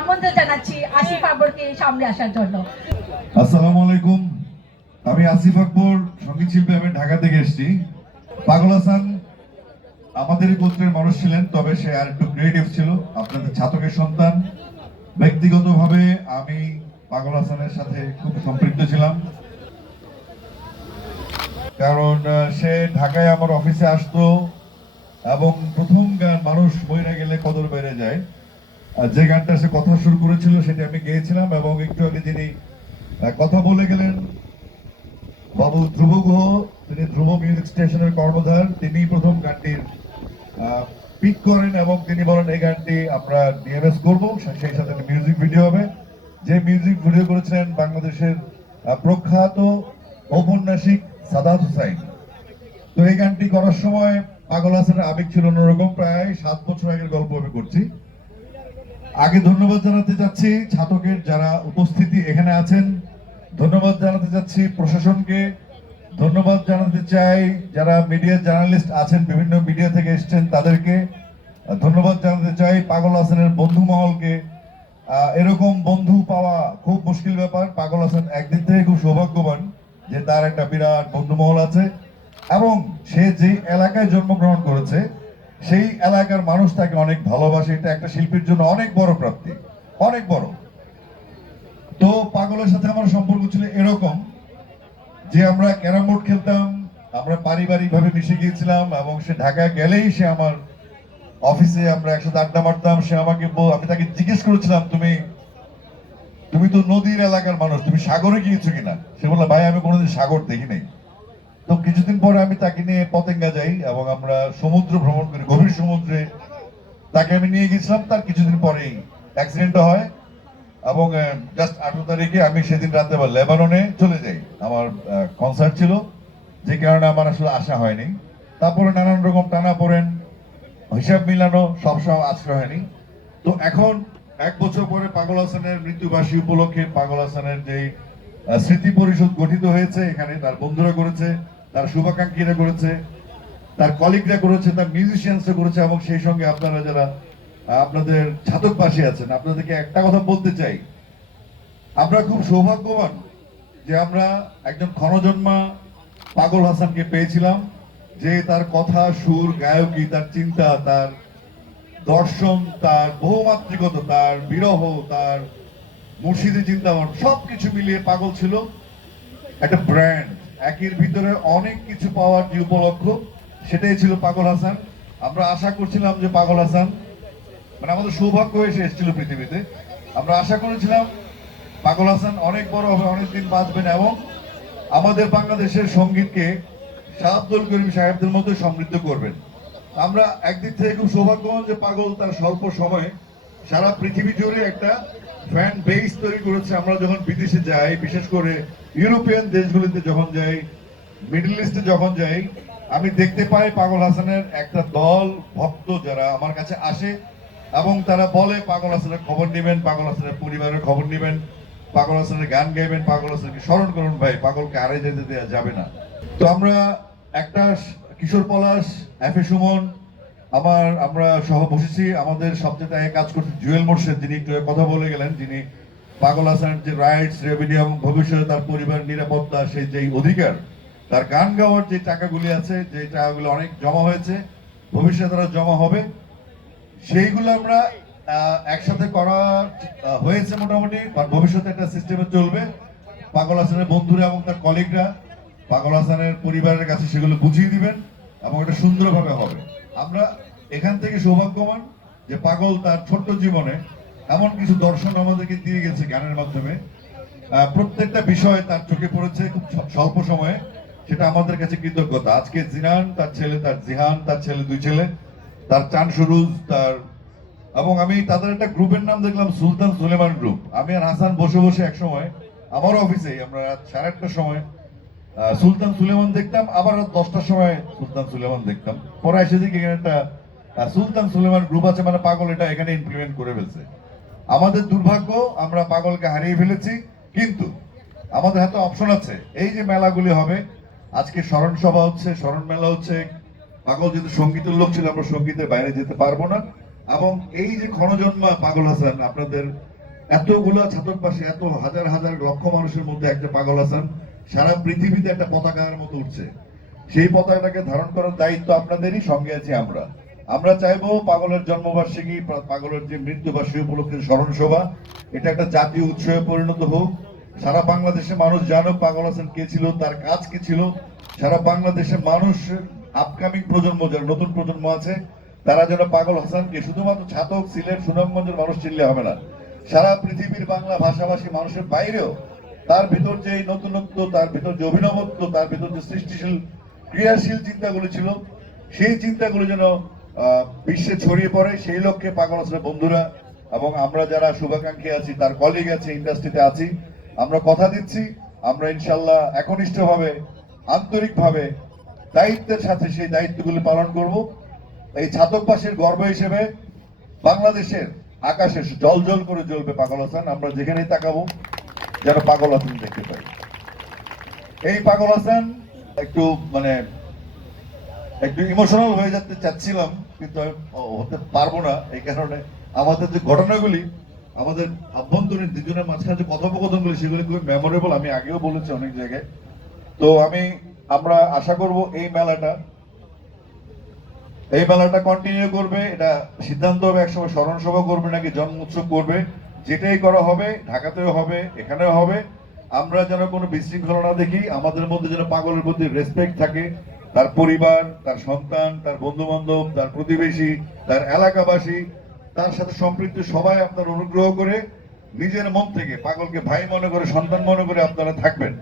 আমন্ত্রণ জানাচ্ছি আসিফ আকবরকে সামনে আসার জন্য। আসসালামু আলাইকুম, আমি আসিফ আকবর, সঙ্গীত শিল্পী। আমি ঢাকা থেকে এসেছি। পাগল হাসান আমাদের গোত্রের মানুষ ছিলেন, তবে সে আর একটু ক্রিয়েটিভ ছিল। আপনাদের ছাতকের সন্তান। ব্যক্তিগতভাবে আমি পাগল হাসানের সাথে খুব সম্পৃক্ত ছিলাম, কারণ সে ঢাকায় আমার অফিসে আসতো এবং প্রথম গান মানুষ মইরা গেলে কদর বেড়ে যায়, যে গানটা সে কথা শুরু করেছিল সেটা আমি গেয়েছিলাম। এবং একটু আগে যিনি কথা বলে গেলেন বাবু ধ্রুব গুহ, তিনি ধ্রুব মিউজিক স্টেশনের কর্ণধার, তিনি প্রথম গানটির পিক করেন এবং তিনি বলেন এই গানটি আমরা ডিএমএস করবো, সেই সাথে মিউজিক ভিডিও হবে। যে মিউজিক ভিডিও করেছিলেন বাংলাদেশের প্রখ্যাত ঔপন্যাসিক সাদাত হুসাইন। তো এই গানটি করার সময় পাগল হাসানের আবেগ ছিল অন্যরকম। প্রায় 7 বছর আগের গল্প আমি করছি। আগে ধন্যবাদ জানাতে চাচ্ছি ছাতকের যারা উপস্থিতি এখানে আছেন, ধন্যবাদ জানাতে চাচ্ছি প্রশাসনকে, ধন্যবাদ জানাতে চাই যারা মিডিয়া জার্নালিস্ট আছেন, বিভিন্ন মিডিয়া থেকে এসেছেন তাদেরকে, ধন্যবাদ জানাতে চাই পাগল হাসানের বন্ধু মহলকে। এরকম বন্ধু পাওয়া খুব মুশকিল ব্যাপার। পাগল হাসান একদিক থেকে খুব সৌভাগ্যবান যে তার একটা বিরাট বন্ধু মহল আছে এবং সে যে এলাকায় জন্মগ্রহণ করেছে সেই এলাকার মানুষ তাকে অনেক ভালোবাসে। এটা একটা শিল্পীর জন্য অনেক বড় প্রাপ্তি, অনেক বড়। তো পাগলের সাথে আমার সম্পর্ক ছিল এরকম যে আমরা ক্যারাম বোর্ড খেলতাম, আমরা পারিবারিক ভাবে মিশে গিয়েছিলাম এবং সে ঢাকায় গেলেই সে আমার অফিসে, আমরা একসাথে আড্ডা মারতাম। সে আমাকে আমি তাকে জিজ্ঞেস করেছিলাম তুমি তো নদীর এলাকার মানুষ, তুমি সাগরে গিয়েছো কিনা? সে বললো ভাই আমি কোনোদিন সাগর দেখি নাই। তো কিছুদিন পরে আমি তাকে নিয়ে পতেঙ্গা যাই এবং আমরা সমুদ্র ভ্রমণ করি, গভীর সমুদ্রে তাকে আমি নিয়ে গেছিলাম। তার কিছুদিন পরেই অ্যাক্সিডেন্টটা হয় এবং জাস্ট 18 তারিখে আমি সেদিন রাতে আবার লেবাননে চলে যাই। আমার কনসার্ট ছিল, যে কারণে আমার আসলে আসা হয়নি। তারপরে নানান রকম টানা পড়েন, হিসাব মিলানো, সবসময় আশ্রয় হয়নি। তো এখন 1 বছর পরে পাগল হাসানের মৃত্যুবার্ষিকী উপলক্ষে পাগল হাসানের যে স্মৃতি পরিষদ গঠিত হয়েছে, এখানে তার বন্ধুরা করেছে, তার শুভাকাঙ্ক্ষীরা করেছে, তার কলিগরা করেছে, তার মিউজিশিয়ানসরা করেছে এবং সেই সঙ্গে আপনারা যারা আপনাদের ছাতক পাশে আছেন, আপনাদেরকে একটা কথা বলতে চাই, আমরা খুব সৌভাগ্যবান যে আমরা একজন ক্ষণজন্মা পাগল হাসানকে পেয়েছিলাম, যে তার কথা, সুর, গায়কী, তার চিন্তা, তার দর্শন, তার বহুমাত্রিকতা, তার বিরহ, তার মুর্শিদি চিন্তাভাবনা সবকিছু মিলিয়ে পাগল ছিল একটা ব্র্যান্ড। একের ভিতরে অনেক কিছু পাওয়ার যে উপলক্ষ, সেটাই ছিল পাগল হাসান। আমরা আশা করছিলাম যে পাগল হাসান, মানে আমাদের সৌভাগ্য এসে এসেছিল পৃথিবীতে, আমরা আশা করেছিলাম পাগল হাসান অনেক বড় হবে, অনেকদিন বাঁচবেন এবং আমাদের বাংলাদেশের সঙ্গীতকে শাহ আব্দুল করিম সাহেবদের মতো সমৃদ্ধ করবেন। আমরা একদিক থেকে খুব সৌভাগ্যবান যে পাগল তার স্বল্প সময়ে সারা পৃথিবী জুড়ে একটা ফ্যান বেস তৈরি করেছে। আমরা যখন বিদেশে যাই, বিশেষ করে ইউরোপিয়ান দেশগুলিতে যখন যাই, মিডল ইস্টে যখন যাই, আমি দেখতে পাই পাগল হাসানের একটা দল ভক্ত যারা আমার কাছে আসে এবং তারা বলে পাগল হাসানের খবর নেবেন, পাগল হাসানের পরিবারের খবর নেবেন, পাগল হাসানের গান গাইবেন, পাগল হাসানকে স্মরণ করুন ভাই, পাগলকে আড়ে যেতে দেওয়া যাবে না। তো আমরা একটা কিশোর পলাশ, এফএ সুমন, আমরা সহ বসেছি। আমাদের সবচেয়ে আগে কাজ করছে জুয়েল মোর্শেদ, যিনি একটু কথা বলে গেলেন, যিনি পাগল হাসানের যে রাইটস, রেভিনিউ এবং ভবিষ্যতে তার পরিবার নিরাপত্তা, সেই যে অধিকার, তার গান গাওয়ার যে টাকাগুলি আছে, যে টাকাগুলো অনেক জমা হয়েছে, ভবিষ্যতে তারা জমা হবে, সেইগুলো আমরা একসাথে করা হয়েছে মোটামুটি। ভবিষ্যতে একটা সিস্টেমে চলবে। পাগল হাসানের বন্ধুরা এবং তার কলিগরা পাগল হাসানের পরিবারের কাছে সেগুলো বুঝিয়ে দিবেন এবং এটা সুন্দরভাবে হবে। আমরা এখান থেকে সৌভাগ্যবান যে পাগল তার ছোট্ট জীবনে এমন কিছু দর্শন আমাদেরকে দিয়ে গেছে গানের মাধ্যমে। প্রত্যেকটা বিষয় তার চোখে পড়েছে খুব স্বল্প সময়ে, সেটা আমাদের কাছে কৃতজ্ঞতা। আজকে জিনান, তার ছেলে, তার জিহান, তার ছেলে, 2 ছেলে, তার চান সুরুজ, তার, এবং আমি তাদের একটা গ্রুপের নাম দেখলাম সুলতান সুলেমান গ্রুপ। আমি আর হাসান বসে বসে এক সময় আমার অফিসে আমরা রাত 8:30টার সময় সুলতান সুলেমান দেখতাম, আবার রাত 10টার সময় সুলতান সুলেমান দেখতাম। পরে এসে দেখি এখানে একটা সুলতান সুলেমান গ্রুপ আছে, মানে পাগল এটা এখানে ইমপ্লিমেন্ট করে ফেলছে। আমাদের দুর্ভাগ্য, আমরা পাগলকে হারিয়ে ফেলেছি, কিন্তু আমাদের হাতে অপশন আছে। এই যে মেলাগুলি হবে, আজকে স্মরণ সভা হচ্ছে, স্মরণ মেলা হচ্ছে। পাগল যেহেতু সঙ্গীতের লোক ছিল, আমরা সঙ্গীতের বাইরে যেতে পারবো না, এবং এই যে ক্ষণজন্মা পাগল হাসান, আপনাদের এতগুলো ছাত্র পাশে এত হাজার হাজার লক্ষ মানুষের মধ্যে একটা পাগল হাসান সারা পৃথিবীতে একটা পতাকার মতো উঠছে। সেই পতাকাটাকে ধারণ করার দায়িত্ব আপনাদেরই, সঙ্গে আছি আমরা। আমরা চাইবো পাগলের জন্মবার্ষিকী, পাগলের যে মৃত্যুবার্ষিকী উপলক্ষে স্মরণ সভা, এটা একটা জাতীয় উৎসবে পরিণত হোক। সারা বাংলাদেশে মানুষ জানুক পাগল হাসান কে ছিল, তার কাজ কি ছিল। সারা বাংলাদেশে মানুষ, আপকামিং প্রজন্ম, যারা নতুন প্রজন্ম আছে, তারা যেন পাগল হাসানকে শুধুমাত্র ছাতক, সিলেট, সুনামগঞ্জের মানুষ চিনলে হবে না, সারা পৃথিবীর বাংলা ভাষাভাষী মানুষের বাইরেও তার ভিতর যে নতুনত্ব, তার ভিতর যে অভিনবত্ব, তার ভিতর যে সৃষ্টিশীল ক্রিয়াশীল চিন্তাগুলো ছিল, সেই চিন্তাগুলো যেন বিশ্বে ছড়িয়ে পড়ে। সেই লক্ষ্যে পাগল হাসানের বন্ধুরা এবং আমরা যারা শুভাকাঙ্ক্ষী আছি, তার কলিগ আছে, ইন্ডাস্ট্রিতে আছি, আমরা কথা দিচ্ছি, আমরা ইনশাল্লাহ একনিষ্ঠভাবে, আন্তরিকভাবে, দায়িত্বের সাথে সেই দায়িত্বগুলি পালন করব। এই ছাতকবাসীর গর্ব হিসেবে বাংলাদেশের আকাশে জল জল করে জ্বলবে পাগল হাসান। আমরা যেখানেই তাকাবো যেন পাগল হাসান দেখতে পাই। এই পাগল হাসান একটু একটু ইমোশনাল হয়ে যেতে চাচ্ছিলাম, কিন্তু আমি হতে পারবো না। এই কারণে আমাদের যে ঘটনাগুলি, আমাদের আভ্যন্তরীণ দুজনের মাঝখানে যে কথোপকথনগুলি, সেগুলি খুবই মেমোরেবল। আমি আগেও বলেছি অনেক জায়গায়। তো আমরা আশা করব এই মেলাটা কন্টিনিউ করবে। এটা সিদ্ধান্ত হবে একসময় স্মরণ সভা করবে নাকি জন্ম উৎসব করবে। যেটাই করা হবে, ঢাকাতেও হবে, এখানেও হবে। আমরা যেন কোনো বিশৃঙ্খলা না দেখি, আমাদের মধ্যে যেন পাগলের প্রতি রেসপেক্ট থাকে। তার পরিবার, তার সন্তান, তার বন্ধু বান্ধব, তার প্রতিবেশী, তার এলাকাবাসী, তার সাথে সম্পৃক্ত সবাই আপনার অনুগ্রহ করে নিজের মন থেকে পাগলকে ভাই মনে করে, সন্তান মনে করে আপনারা থাকবেন।